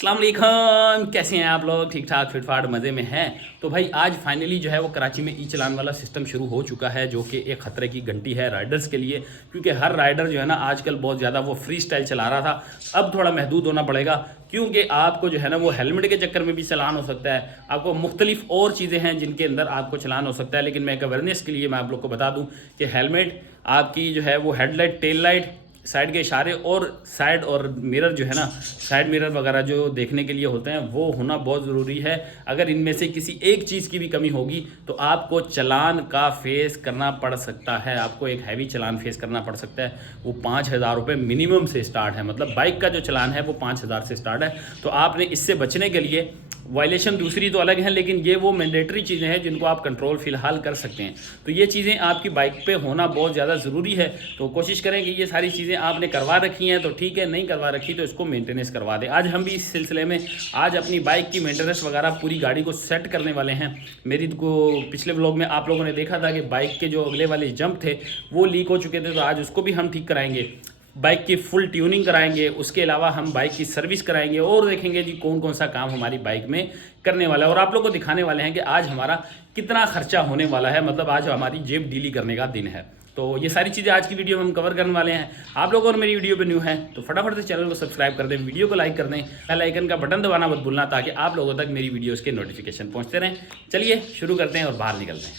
अस्सलाम वालेकुम, कैसे हैं आप लोग? ठीक ठाक फिटफाट मज़े में हैं। तो भाई आज फाइनली जो है वो कराची में ई चलान वाला सिस्टम शुरू हो चुका है, जो कि एक ख़तरे की घंटी है राइडर्स के लिए, क्योंकि हर राइडर जो है ना आजकल बहुत ज़्यादा वो फ्री स्टाइल चला रहा था। अब थोड़ा महदूद होना पड़ेगा, क्योंकि आपको जो है ना वो हेलमेट के चक्कर में भी चलान हो सकता है। आपको मुख्तलिफ और चीज़ें हैं जिनके अंदर आपको चलान हो सकता है, लेकिन मैं एक अवेयरनेस के लिए मैं आप लोग को बता दूँ कि हेलमेट आपकी जो है वो हेडलाइट, टेल लाइट, साइड के इशारे और साइड और मिरर जो है ना, साइड मिरर वगैरह जो देखने के लिए होते हैं वो होना बहुत ज़रूरी है। अगर इनमें से किसी एक चीज़ की भी कमी होगी तो आपको चलान का फेस करना पड़ सकता है। आपको एक हैवी चलान फेस करना पड़ सकता है। वो 5,000 रुपये मिनिमम से स्टार्ट है। मतलब बाइक का जो चलान है वो 5,000 से स्टार्ट है। तो आपने इससे बचने के लिए, वायलेशन दूसरी तो अलग है, लेकिन ये वो मैंडेटरी चीज़ें हैं जिनको आप कंट्रोल फ़िलहाल कर सकते हैं। तो ये चीज़ें आपकी बाइक पे होना बहुत ज़्यादा ज़रूरी है। तो कोशिश करें कि ये सारी चीज़ें आपने करवा रखी हैं तो ठीक है, नहीं करवा रखी तो इसको मेंटेनेंस करवा दें। आज हम भी इस सिलसिले में आज अपनी बाइक की मेंटेनेंस वगैरह पूरी गाड़ी को सेट करने वाले हैं। मेरी को पिछले व्लॉग में आप लोगों ने देखा था कि बाइक के जो अगले वाले जंप थे वो लीक हो चुके थे, तो आज उसको भी हम ठीक कराएंगे। बाइक की फुल ट्यूनिंग कराएंगे, उसके अलावा हम बाइक की सर्विस कराएंगे और देखेंगे जी कौन कौन सा काम हमारी बाइक में करने वाला है। और आप लोग को दिखाने वाले हैं कि आज हमारा कितना खर्चा होने वाला है। मतलब आज हमारी जेब डीली करने का दिन है। तो ये सारी चीज़ें आज की वीडियो में हम कवर करने वाले हैं। आप लोग और मेरी वीडियो पे न्यू हैं तो फटाफट से चैनल को सब्सक्राइब कर दें, वीडियो को लाइक कर दें, बेल आइकन का बटन दबाना मत भूलना, ताकि आप लोगों तक मेरी वीडियोज़ के नोटिफिकेशन पहुँचते रहें। चलिए शुरू करते हैं और बाहर निकलते हैं।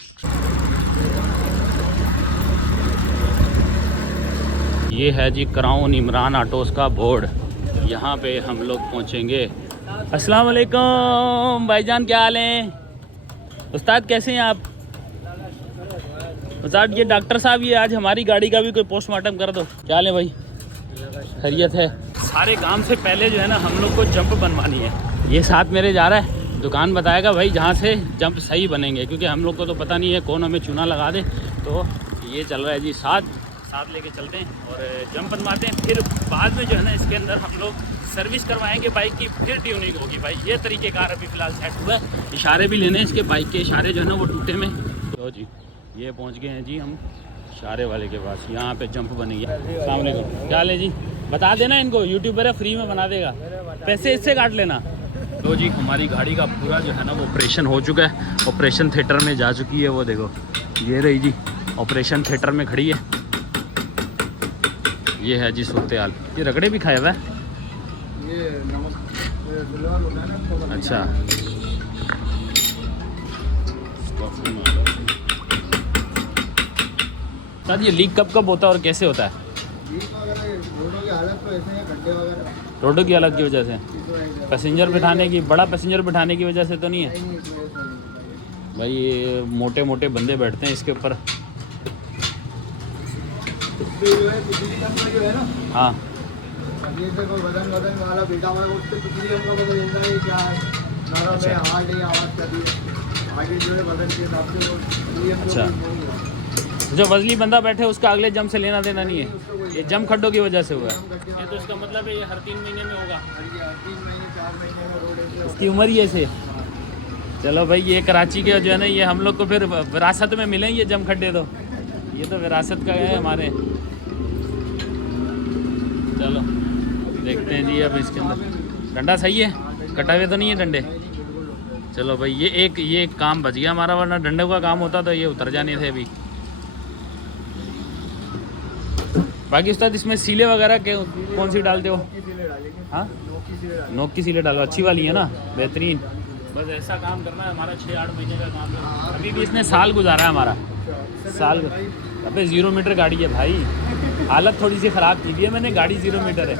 ये है जी क्राउन इमरान ऑटोज़ का बोर्ड। यहाँ पे हम लोग पहुँचेंगे। अस्सलाम वालेकुम भाईजान, क्या हाल है? उस्ताद कैसे हैं आप? उस्ताद ये डॉक्टर साहब, ये आज हमारी गाड़ी का भी कोई पोस्टमार्टम कर दो। क्या हाल है भाई? खैरियत है? सारे काम से पहले जो है ना हम लोग को जंप बनवानी है। ये साथ मेरे जा रहा है, दुकान बताएगा भाई जहाँ से जंप सही बनेंगे, क्योंकि हम लोग को तो पता नहीं है कौन हमें चूना लगा दे। तो ये चल रहा है जी, साथ लेके चलते हैं और जंप बनवाते हैं। फिर बाद में जो है ना इसके अंदर हम लोग सर्विस करवाएंगे बाइक की, फिर ट्यूनिंग होगी। भाई ये तरीक़ेकार अभी फ़िलहाल सेट हुआ है। इशारे भी लेने इसके, बाइक के इशारे जो है ना वो टूटे में। तो जी ये पहुंच गए हैं जी हम इशारे वाले के पास। यहाँ पे जंप बनेगी। अस्सलाम वालेकुम, क्या हाल है जी? बता देना इनको, यूट्यूबर है, फ्री में बना देगा, पैसे इससे काट लेना। तो जी हमारी गाड़ी का पूरा जो है ना वो ऑपरेशन हो चुका है। ऑपरेशन थिएटर में जा चुकी है। वो देखो ये रही जी, ऑपरेशन थिएटर में खड़ी है। ये है जी सूरत हाल। ये रगड़े भी खाए हुआ है। ये नमक अच्छा, सर ये लीक कब कब होता है और कैसे होता है? रोडों की हालत तो ऐसे है, गड्ढे वगैरह। रोडों की हालत की वजह से? पैसेंजर बिठाने की, बड़ा पैसेंजर बिठाने की वजह से तो नहीं है भाई? ये मोटे मोटे बंदे बैठते हैं इसके ऊपर। हाँ वजन वाला बेटा उससे पिछली हम लोग को मिलता है क्या नरम है, हार्ड है, आवाज़ कर दी आगे जो है वजन के हिसाब से। अच्छा, जो वजली बंदा बैठे उसका अगले जंप से लेना देना नहीं है। ये जंप खड्डों की वजह से हुआ है। ये तो इसका मतलब है ये हर 3 महीने में होगा। 3 महीने 4 महीने में रोड इसकी उम्र ही ऐसे। चलो भाई ये कराची के जो है ना ये हम लोग को फिर विरासत में मिले ये जंप खड्डे। तो ये तो विरासत का है हमारे। चलो देखते हैं जी अब इसके अंदर डंडा सही है, कटा हुए तो नहीं है डंडे। चलो भाई ये एक काम बच गया हमारा, वरना डंडे का काम होता तो ये उतर जाने थे अभी। बाकी उस्ताद इसमें सीले वगैरह के कौन सी डालते हो? हाँ नोक की सीले डालो, अच्छी वाली है ना, बेहतरीन। बस ऐसा काम करना है। हमारा 6-8 महीने का काम है। अभी भी इसने साल गुजारा है हमारा, साल। अबे 0 मीटर गाड़ी है भाई, हालत थोड़ी सी ख़राब की हुई है मैंने, गाड़ी 0 मीटर है।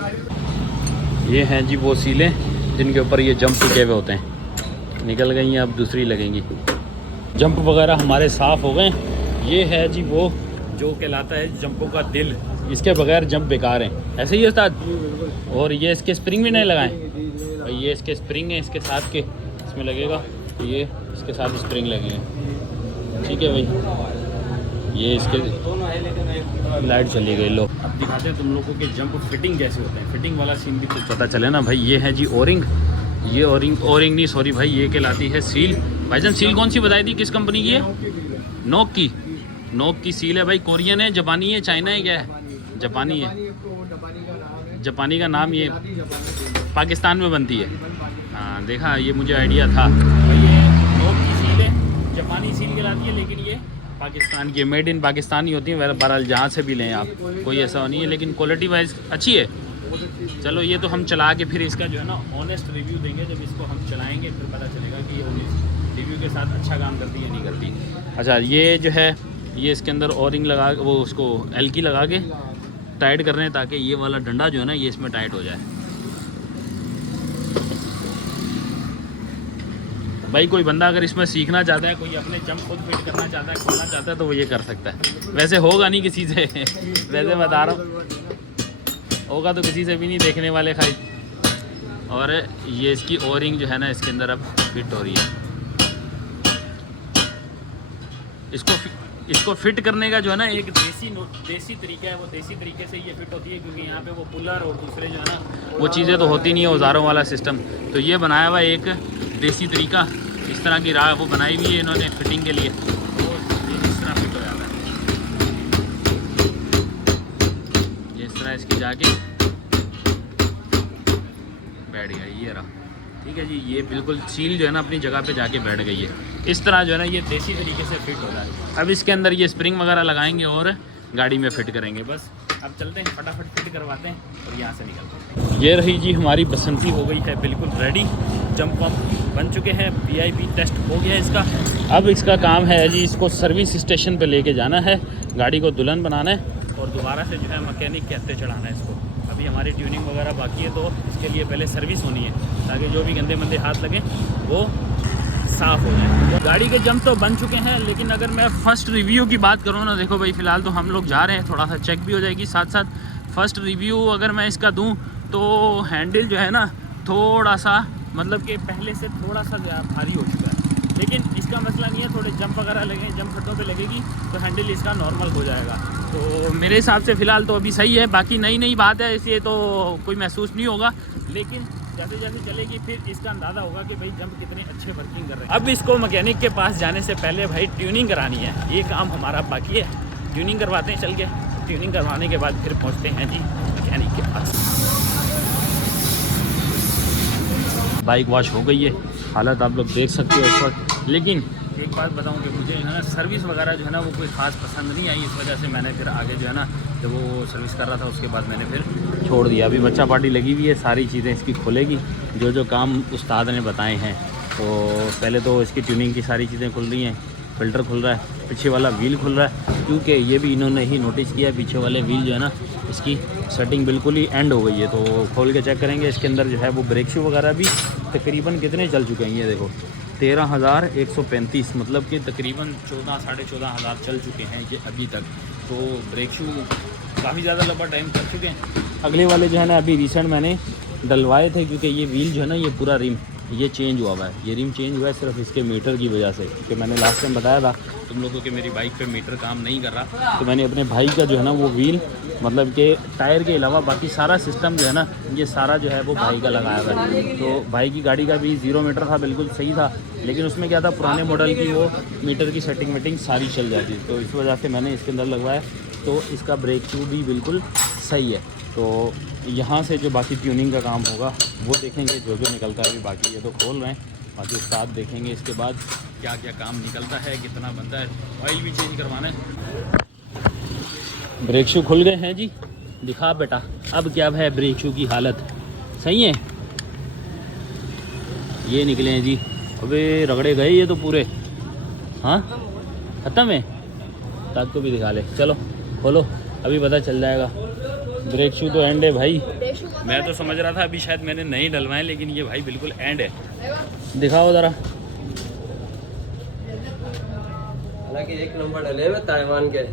ये हैं जी वो सीलें जिनके ऊपर ये जंप टिके हुए होते हैं। निकल गई हैं, अब दूसरी लगेंगी। जंप वगैरह हमारे साफ़ हो गए। ये है जी वो जो कहलाता है जंपों का दिल। इसके बगैर जंप बेकार हैं। ऐसे ही है उस्ताद। और ये इसके स्प्रिंग भी नहीं लगाएं भाई, ये इसके स्प्रिंग हैं इसके साथ के, इसमें लगेगा। ये इसके साथ स्प्रिंग लगे हैं, ठीक है भाई। ये इसके लाइट चली गई। लो अब दिखाते हैं तुम लोगों के जंप फिटिंग कैसे होते हैं। फिटिंग वाला सीन भी कुछ पता चले ना भाई। ये है जी ओरिंग। ये ओरिंग नहीं, सॉरी भाई, ये कहलाती है सील। भाईजान सील कौन सी बताई थी, किस कंपनी की है? नोक की सील है भाई। कोरियन है, जापानी है, चाइना है, क्या है? जापानी है। जापानी का नाम ये पाकिस्तान में बनती है। हाँ देखा, ये मुझे आइडिया था भाई। ये नोक की सील है, जापानी सील कहलाती है, लेकिन ये पाकिस्तान की, मेड इन पाकिस्तान ही होती है। बहरहाल जहाँ से भी लें आप, कोई ऐसा नहीं है, लेकिन क्वालिटी वाइज अच्छी है। चलो ये तो हम चला के फिर इसका जो है ना ऑनेस्ट रिव्यू देंगे। जब इसको हम चलाएँगे फिर पता चलेगा कि ये ऑनेस्ट रिव्यू के साथ अच्छा काम करती है या नहीं करती। अच्छा ये जो है, ये इसके अंदर ओरिंग लगा, वो उसको एल्की लगा के टाइट कर रहे हैं, ताकि ये वाला डंडा जो है ना ये इसमें टाइट हो जाए। भाई कोई बंदा अगर इसमें सीखना चाहता है, कोई अपने जंप खुद फिट करना चाहता है, खोलना चाहता है, तो वो ये कर सकता है। वैसे होगा नहीं किसी से वैसे बता रहा हूँ, होगा तो किसी से भी नहीं, देखने वाले खाली। और ये इसकी ओरिंग जो है ना इसके अंदर अब फिट हो रही है। इसको फिट करने का जो है ना एक देसी तरीका है। वो देसी तरीके से ये फिट होती है, क्योंकि यहाँ पे वो पुलर और दूसरे जो है ना वो चीज़ें तो होती नहीं है, औजारों वाला सिस्टम। तो ये बनाया हुआ एक देसी तरीका, इस तरह की राह वो बनाई हुई है इन्होंने फिटिंग के लिए। तो इस तरह फिट हो जाता है, ये इस तरह इसकी जाके बैठ गया, ये रहा। ठीक है जी, ये बिल्कुल सील जो है ना अपनी जगह पे जाके बैठ गई है। इस तरह जो है ना ये देसी तरीके से फिट हो रहा है। अब इसके अंदर ये स्प्रिंग वगैरह लगाएंगे और गाड़ी में फिट करेंगे। बस अब चलते हैं, फटाफट फिट करवाते हैं और यहाँ से निकलते हैं। ये रही जी हमारी बसंती, हो गई है बिल्कुल रेडी। जंप पंप बन चुके हैं, VIP टेस्ट हो गया इसका। अब इसका काम है जी, इसको सर्विस स्टेशन पे लेके जाना है, गाड़ी को दुल्हन बनाना है और दोबारा से जो है मैकेनिक के हत्थे चढ़ाना है इसको। अभी हमारी ट्यूनिंग वगैरह बाकी है, तो इसके लिए पहले सर्विस होनी है, ताकि जो भी गंदे मंदे हाथ लगे वो साफ़ हो जाए। गाड़ी के जंप तो बन चुके हैं, लेकिन अगर मैं फ़र्स्ट रिव्यू की बात करूँ ना, देखो भाई फ़िलहाल तो हम लोग जा रहे हैं, थोड़ा सा चेक भी हो जाएगी साथ साथ। फ़र्स्ट रिव्यू अगर मैं इसका दूँ तो हैंडल जो है ना थोड़ा सा, मतलब कि पहले से थोड़ा सा भारी हो चुका है, लेकिन इसका मसला नहीं है। थोड़े जंप वगैरह लगे, जंप खड्डों पे लगेगी तो हैंडल इसका नॉर्मल हो जाएगा। तो मेरे हिसाब से फ़िलहाल तो अभी सही है। बाकी नई बात है, इसलिए तो कोई महसूस नहीं होगा, लेकिन जैसे जैसे चलेगी फिर इसका अंदाज़ा होगा कि भाई जंप कितने अच्छे वर्किंग कर रहे हैं। अब इसको मैकेनिक के पास जाने से पहले भाई ट्यूनिंग करानी है, ये काम हमारा बाकी है। ट्यूनिंग करवाते हैं चल के, ट्यूनिंग करवाने के बाद फिर पहुँचते हैं जी मैकेनिक के पास। बाइक वॉश हो गई है, हालत आप लोग देख सकते हो इस वक्त। लेकिन एक बात बताऊं कि मुझे जो है ना सर्विस वगैरह जो है ना वो कोई ख़ास पसंद नहीं आई, इस वजह से मैंने फिर आगे जो है ना जब वो सर्विस कर रहा था उसके बाद मैंने फिर छोड़ दिया। अभी बच्चा पार्टी लगी हुई है, सारी चीज़ें इसकी खुलेगी, जो काम उस्ताद ने बताए हैं। तो पहले तो इसकी ट्यूनिंग की सारी चीज़ें खुल रही हैं, फ़िल्टर खुल रहा है, पीछे वाला व्हील खुल रहा है, क्योंकि ये भी इन्होंने ही नोटिस किया, पीछे वाले व्हील जो है ना इसकी सेटिंग बिल्कुल ही एंड हो गई है। तो खोल के चेक करेंगे। इसके अंदर जो है वो ब्रेक शू वगैरह भी तकरीबन कितने चल चुके हैं, ये देखो 13,135, मतलब कि तकरीबन 14 साढ़े 14,000 चल चुके हैं ये अभी तक। तो ब्रेक शू काफ़ी ज़्यादा लंबा टाइम कर चुके हैं। अगले वाले जो है ना अभी रिसेंट मैंने डलवाए थे, क्योंकि ये व्हील जो है ना ये पूरा रिम ये चेंज हुआ है। ये रिम चेंज हुआ है सिर्फ इसके मीटर की वजह से, क्योंकि मैंने लास्ट टाइम बताया था तुम लोगों को मेरी बाइक पे मीटर काम नहीं कर रहा, तो मैंने अपने भाई का जो है ना वो व्हील, मतलब कि टायर के अलावा बाकी सारा सिस्टम जो है ना ये सारा जो है वो भाई का लगाया हुआ है। तो भाई की गाड़ी का भी 0 मीटर था, बिल्कुल सही था, लेकिन उसमें क्या था पुराने मॉडल की वो मीटर की सेटिंग वेटिंग सारी चल जाती, तो इस वजह से मैंने इसके अंदर लगवाया। तो इसका ब्रेक शू भी बिल्कुल सही है। तो यहाँ से जो बाकी ट्यूनिंग का काम होगा वो देखेंगे, जो निकलता है अभी बाकी ये तो खोल रहे हैं, बाकी उस्ताद देखेंगे इसके बाद क्या क्या काम निकलता है, कितना बनता है। ऑयल भी चेंज करवाना है। ब्रेक शू खुल गए हैं जी, दिखा बेटा अब क्या है ब्रेक शू की हालत, सही है। ये निकले हैं जी, अबे रगड़े गए ये तो पूरे, हाँ ख़त्म है। ताक को भी दिखा ले, चलो खोलो अभी पता चल जाएगा। ब्रेक शू तो एंड है भाई, मैं तो समझ रहा था अभी शायद मैंने नहीं डलवाए, लेकिन ये भाई बिल्कुल एंड है। दिखाओ ज़रा। हालांकि एक नंबर डले हुए ताइवान के,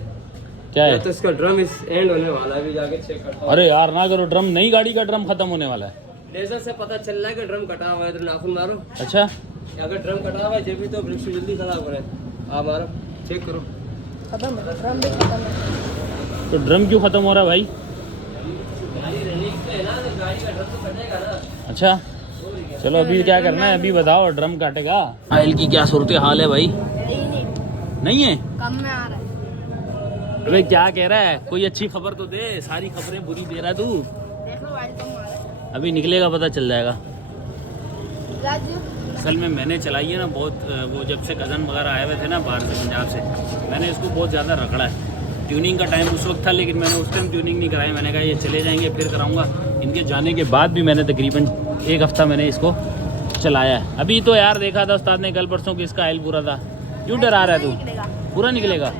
क्या है तो इसका ड्रम इस एंड होने वाला है, अभी जाके चेक करता हूं। अरे यार ना करो, ड्रम नई गाड़ी का ड्रम खत्म होने वाला है। लेजर से पता चल रहा है कि ड्रम कटा हुआ है, तो नाखून मारो। अच्छा अगर ड्रम कटा हुआ है जब भी तो ब्रेक शू जल्दी खराब हो रहा है, आप मारो चेक करो। खत्म है, ड्रम भी खत्म है। तो ड्रम क्यों ख़त्म हो रहा है भाई? गाड़ी रनिंग पे है ना, तो गाड़ी का ड्रम तो कटेगा ना। अच्छा चलो अभी क्या करना है, अभी बताओ ड्रम काटेगा। ऑयल की क्या सूरत हाल है भाई? नहीं है, कम में आ रहा है। अबे क्या कह रहा है, कोई अच्छी खबर तो दे, सारी खबरें बुरी दे रहा है तू। देखो ऑयल कम आ रहा है। अभी निकलेगा पता चल जाएगा। राजू असल में मैंने चलाई है ना बहुत, वो जब से कज़न वगैरह आए हुए थे ना बाहर से पंजाब से, मैंने इसको बहुत ज़्यादा रगड़ा है। ट्यूनिंग का टाइम उस वक्त था लेकिन मैंने उस टाइम ट्यूनिंग नहीं कराई। मैंने कहा ये चले जाएंगे फिर कराऊंगा। इनके जाने के बाद भी मैंने तकरीबन 1 हफ़्ता मैंने इसको चलाया है। अभी तो यार देखा था उस्ताद ने कल परसों कि इसका ऑयल पूरा था। क्यों डरा रहा है तू? निकलेगा। पूरा निकलेगा,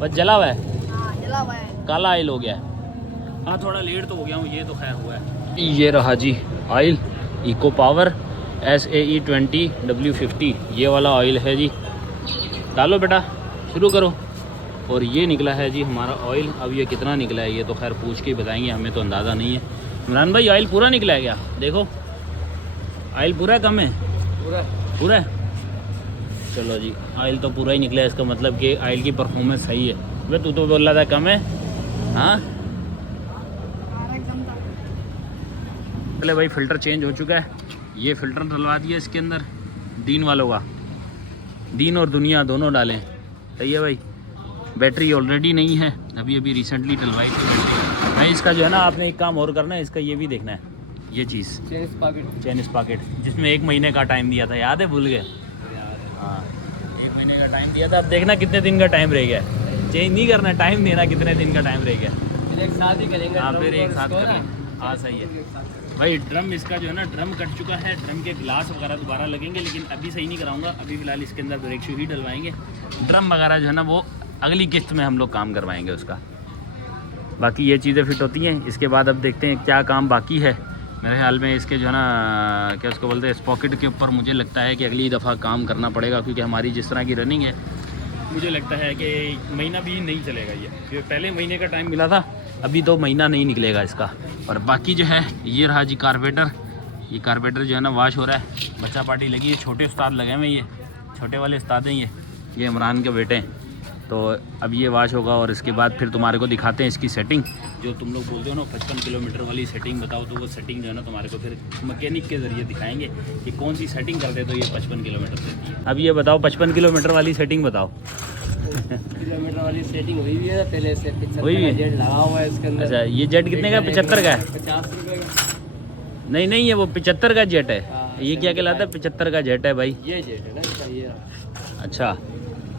बस जला हुआ है, हाँ जला हुआ है। काला ऑयल हो गया है। हाँ थोड़ा लेट तो हो गया हूँ, ये तो खैर हुआ है। ये रहा जी oil, eco power SAE 20W50, ये वाला ऑयल है जी। डालो बेटा, शुरू करो। और ये निकला है जी हमारा ऑयल। अब ये कितना निकला है ये तो खैर पूछ के ही बताएंगे, हमें तो अंदाज़ा नहीं है। इमरान भाई ऑयल पूरा निकला है क्या? देखो ऑयल पूरा कम है, पूरा है। चलो जी ऑयल तो पूरा ही निकला है, इसका मतलब कि ऑयल की परफॉर्मेंस सही है। वे तू तो बोल रहा था कम है। हाँ एकदम था। चले भाई फ़िल्टर चेंज हो चुका है। ये फ़िल्टर डलवा दिया इसके अंदर, दीन वालों का। दीन और दुनिया दोनों डालें, सही है भाई। बैटरी ऑलरेडी नहीं है, अभी अभी रिसेंटली डलवाई थी बैटरी। भाई इसका जो है ना आपने एक काम और करना है, इसका ये भी देखना है, ये चीज़ चेन स्पॉकेट जिसमें 1 महीने का टाइम दिया था, याद है? भूल गए? हाँ 1 महीने का टाइम दिया था। अब देखना कितने दिन का टाइम रह गया। चेंज नहीं करना, टाइम देना कितने दिन का टाइम रह गया। एक साथ ही करेंगे। हाँ फिर एक साथ कर लें। हाँ सही है भाई। ड्रम इसका जो है ना ड्रम कट चुका है, ड्रम के ग्लास वगैरह दोबारा लगेंगे, लेकिन अभी सही नहीं कराऊंगा। अभी फ़िलहाल इसके अंदर ब्रेक शू ही डलवाएंगे। ड्रम वगैरह जो है ना वो अगली किस्त में हम लोग काम करवाएंगे उसका। बाकी ये चीज़ें फिट होती हैं। इसके बाद अब देखते हैं क्या काम बाकी है। मेरे ख्याल में इसके जो है ना क्या उसको बोलते हैं, स्पॉकेट के ऊपर मुझे लगता है कि अगली दफ़ा काम करना पड़ेगा, क्योंकि हमारी जिस तरह की रनिंग है मुझे लगता है कि महीना भी नहीं चलेगा ये पहले महीने का टाइम मिला था, अभी तो महीना नहीं निकलेगा इसका। और बाकी जो है ये रहा जी कार्बेटर। ये कार्बेटर जो है ना वॉश हो रहा है, बच्चा पार्टी लगी है, छोटे उस्ताद लगे हुए, ये छोटे वाले उस्ताद हैं। ये इमरान के बेटे हैं। तो अब ये वॉश होगा और इसके बाद फिर तुम्हारे को दिखाते हैं इसकी सेटिंग। जो तुम लोग बोलते हो ना 55 किलोमीटर वाली सेटिंग बताओ, तो वो सेटिंग जो है ना तुम्हारे को फिर मैकेनिक के ज़रिए दिखाएंगे कि कौन सी सेटिंग कर दे तो ये 55 किलोमीटर देती है। अब ये बताओ 55 किलोमीटर वाली सेटिंग बताओ। किलोमीटर वाली सेटिंग हुई हुई है पहले से, हुई है? जेट लगा हुआ है इसके अंदर। अच्छा ये जेट कितने का? 75 का है? 50 रुपये का। नहीं नहीं, ये वो 75 का जेट है। हाँ, ये क्या कहलाता है? 75 का जेट है भाई। ये जेट है ना इसका, ये अच्छा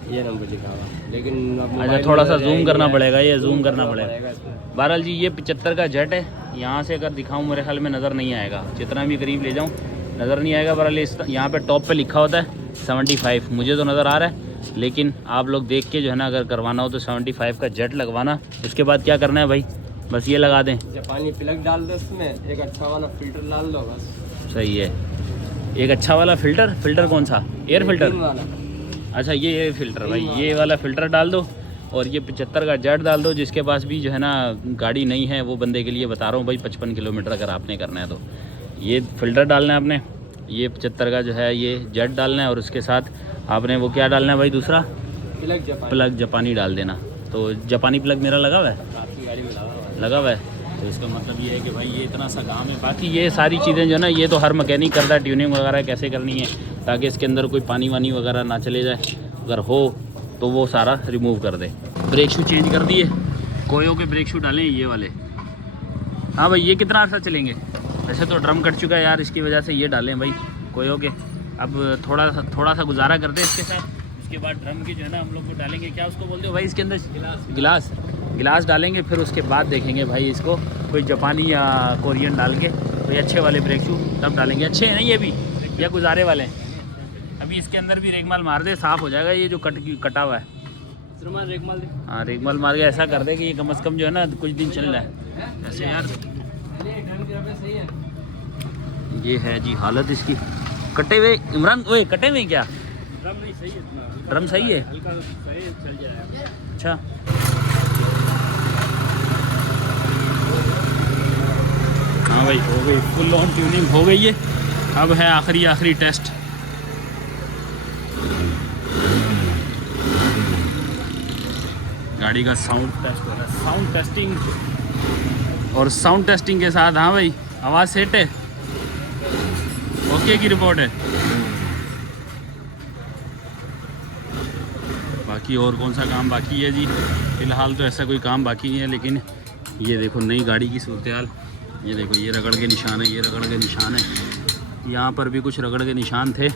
ये नंबर लिखा हुआ, लेकिन अब अच्छा थोड़ा सा जूम करना पड़ेगा, ये जूम करना पड़ेगा। इसमें। बहरहाल जी ये 75 का जेट है। यहाँ से अगर दिखाऊं मेरे ख्याल में नज़र नहीं आएगा, जितना भी करीब ले जाऊं नज़र नहीं आएगा। बहरहाल इस यहाँ पे टॉप पे लिखा होता है 75, मुझे तो नज़र आ रहा है, लेकिन आप लोग देख के जो है ना अगर करवाना हो तो 75 का जेट लगवाना। उसके बाद क्या करना है भाई? बस ये लगा दें, जापानी प्लग डाल दो इसमें, एक अच्छा वाला फिल्टर डाल दो बस। सही है। एक अच्छा वाला फ़िल्टर, फ़िल्टर कौन सा? Air filter? वाला। अच्छा ये एयर फिल्टर भाई, ये वाला फ़िल्टर डाल दो और ये 75 का जेट डाल दो। जिसके पास भी जो है ना गाड़ी नहीं है वो बंदे के लिए बता रहा हूँ भाई, 55 किलोमीटर अगर आपने करना है तो ये फ़िल्टर डालना है आपने, ये 75 का जो है ये जेट डालना है, और उसके साथ आपने वो क्या डालना है भाई दूसरा? प्लग जापानी डाल देना। तो जापानी प्लग मेरा लगा हुआ है, आपकी गाड़ी में लगा हुआ है। तो इसका मतलब ये है कि भाई ये इतना सा काम है। बाकी ये सारी चीज़ें जो है ना ये तो हर मैकेनिक करता है, ट्यूनिंग वगैरह कैसे करनी है ताकि इसके अंदर कोई पानी वानी वगैरह ना चले जाए, अगर हो तो वो सारा रिमूव कर दे। ब्रेक शू चेंज कर दिए, कोयो के ब्रेक शू डालें ये वाले। हाँ भाई ये कितना अर्सा चलेंगे? वैसे तो ड्रम कट चुका है यार, इसकी वजह से ये डालें भाई कोयो के। अब थोड़ा सा गुजारा कर दे इसके साथ। उसके बाद ड्रम की जो है ना हम लोग को डालेंगे, क्या उसको बोलते हो भाई इसके अंदर? गिलास डालेंगे। फिर उसके बाद देखेंगे भाई इसको कोई जापानी या कोरियन डाल के कोई अच्छे वाले ब्रेक शू तब डालेंगे। अच्छे हैं नहीं ये भी या गुजारे वाले हैं? अभी इसके अंदर भी रेगमाल मार दे, साफ़ हो जाएगा ये जो कटा हुआ है। हाँ रेगमाल मार के ऐसा कर दे कि ये कम से कम जो है ना कुछ दिन चल रहा है ऐसे यार। ये है जी हालत इसकी, कटे हुए। इमरान ओए कटे हुए क्या? ड्रम सही है, अच्छा। हाँ भाई हो गई फुल ऑन ट्यूनिंग हो गई है। अब है आखिरी टेस्ट। गाड़ी का साउंड टेस्ट हो रहा है, साउंड टेस्टिंग। और साउंड टेस्टिंग के साथ हाँ भाई आवाज़ सेट है, ओके की रिपोर्ट है। बाकी और कौन सा काम बाकी है जी? फ़िलहाल तो ऐसा कोई काम बाकी नहीं है, लेकिन ये देखो नई गाड़ी की सूरत हाल। ये देखो, ये रगड़ के निशान है, ये रगड़ के निशान है। यहाँ पर भी कुछ रगड़ के निशान थे।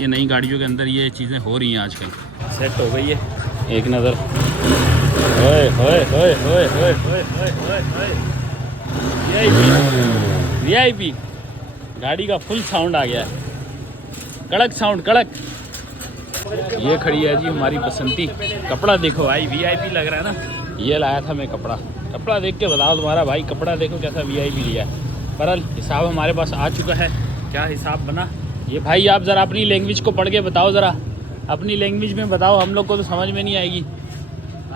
ये नई गाड़ियों के अंदर ये चीज़ें हो रही हैं आजकल। सेट हो गई है, एक नज़र। ओए होए होए होए होए होए होए होए, वीआईपी गाड़ी का फुल साउंड आ गया है, कड़क साउंड, कड़क। ये खड़ी है जी हमारी बसंती। कपड़ा देखो भाई, वीआईपी लग रहा है ना। ये लाया था मैं कपड़ा, कपड़ा देख के बताओ तुम्हारा भाई, कपड़ा देखो कैसा वीआईपी लिया है। परल हिसाब हमारे पास आ चुका है। क्या हिसाब बना ये भाई, आप ज़रा अपनी लैंग्वेज को पढ़ के बताओ, ज़रा अपनी लैंग्वेज में बताओ, हम लोग को तो समझ में नहीं आएगी।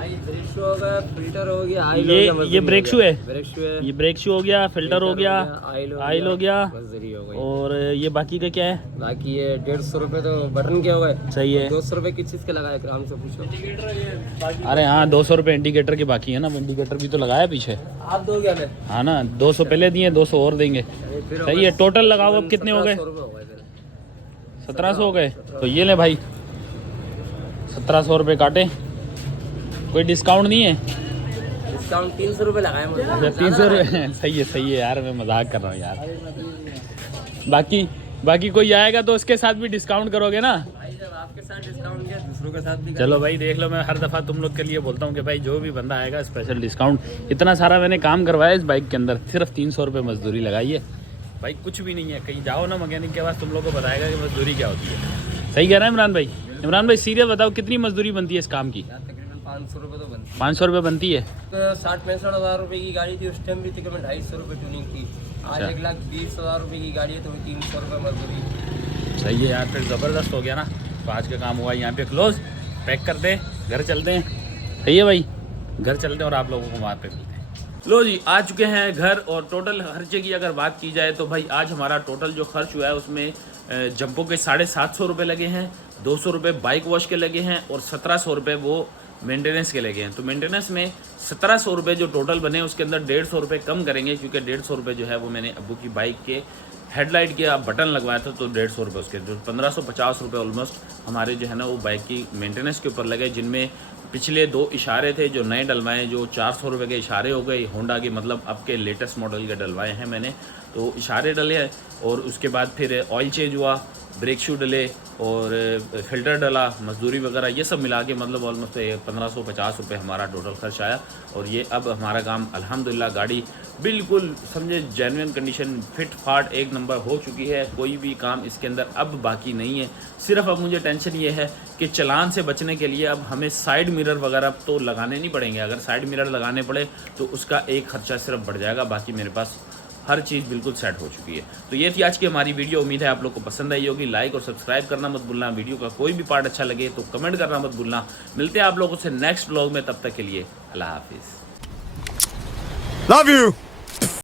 फिल्टर हो गया, ये ब्रेक शू है, ब्रेक शू है, ये ब्रेक शू हो गया, फिल्टर हो गया, आयल हो गया, मजदूरी हो गई। और ये बाकी का क्या है? बाकी ये 150 रुपये तो बटन के हो गए। सही है। 200 रुपये किस चीज़ के लगाए ग्राम से पूछो। अरे हाँ, 200 रुपये इंडिकेटर के बाकी है ना, इंडिकेटर भी तो लगाया पीछे। आप दो क्या ले? हाँ ना, 200 पहले दिए, 200 और देंगे। सही है, टोटल लगाओ अब कितने हो गए? 1700 हो गए। तो ये ले भाई, 1700 रुपये काटे। कोई डिस्काउंट नहीं है? डिस्काउंट 300 रुपये लगाए मुझे। अच्छा 300 रुपये, सही है यार, मैं मजाक कर रहा हूँ यार। बाकी कोई आएगा तो उसके साथ भी डिस्काउंट करोगे ना? आपके साथ डिस्काउंट किया, दूसरों के साथ भी। चलो भाई देख लो, मैं हर दफ़ा तुम लोग के लिए बोलता हूँ कि भाई जो भी बंदा आएगा स्पेशल डिस्काउंट। इतना सारा मैंने काम करवाया इस बाइक के अंदर, सिर्फ 300 रुपये मजदूरी लगाई है भाई, कुछ भी नहीं है। कहीं जाओ ना मैकेनिक के पास, तुम लोग को बताएगा कि मजदूरी क्या होती है। सही कह रहा है इमरान भाई? इमरान भाई सीरियस बताओ, कितनी मजदूरी बनती है इस काम की? 500 रुपये तो बनती है। 500 रुपये बनती है। तो 60-65 हज़ार रुपये की गाड़ी थी उस टाइम भी, तकरीबन 250 रुपये ट्यूनिंग की। आज 1,20,000 रुपये की गाड़ी है तो 300 रुपये मजदूरी। सही है यार, फिर ज़बरदस्त हो गया ना। तो आज का काम हुआ यहाँ पे क्लोज, पैक कर दें, घर चलते हैं। सही है भाई, घर चलते हैं और आप लोगों को वहाँ पे मिलते हैं। लो जी, आ चुके हैं घर। और टोटल खर्चे की अगर बात की जाए तो भाई आज हमारा टोटल जो खर्च हुआ है उसमें जंपो के 750 रुपये लगे हैं, 200 रुपये बाइक वॉश के लगे हैं और 1700 रुपये वो मेंटेनेंस के लगे हैं। तो मेंटेनेंस में 1700 रुपये जो टोटल बने उसके अंदर 150 रुपये कम करेंगे, क्योंकि 150 रुपये जो है वो मैंने अब्बू की बाइक के हेडलाइट के बटन लगवाया था, तो 150 रुपये उसके, जो 1550 रुपये ऑलमोस्ट हमारे जो है ना वो बाइक की मेंटेनेंस के ऊपर लगे, जिनमें पिछले 2 इशारे थे जो नए डलवाए, जो 400 रुपये के इशारे हो गए होंडा के, मतलब अब के लेटेस्ट मॉडल के डलवाए हैं मैंने, तो इशारे डले हैं। और उसके बाद फिर ऑयल चेंज हुआ, ब्रेक शू डले और फिल्टर डला, मजदूरी वगैरह, ये सब मिला के मतलब ऑलमोस्ट 1550 रुपये हमारा टोटल खर्च आया। और ये अब हमारा काम अल्हम्दुलिल्लाह, गाड़ी बिल्कुल समझे जेन्युइन कंडीशन, फिट फाट एक नंबर हो चुकी है। कोई भी काम इसके अंदर अब बाकी नहीं है। सिर्फ अब मुझे टेंशन ये है कि चालान से बचने के लिए अब हमें साइड मिरर वगैरह तो लगाने नहीं पड़ेंगे। अगर साइड मिरर लगाने पड़े तो उसका एक खर्चा सिर्फ बढ़ जाएगा, बाकी मेरे पास हर चीज़ बिल्कुल सेट हो चुकी है। तो ये थी आज की हमारी वीडियो। उम्मीद है आप लोग को पसंद आई होगी। लाइक और सब्सक्राइब करना मत भूलना। वीडियो का कोई भी पार्ट अच्छा लगे तो कमेंट करना मत भूलना। मिलते हैं आप लोगों से नेक्स्ट व्लॉग में, तब तक के लिए अल्लाह हाफिज़। Love you!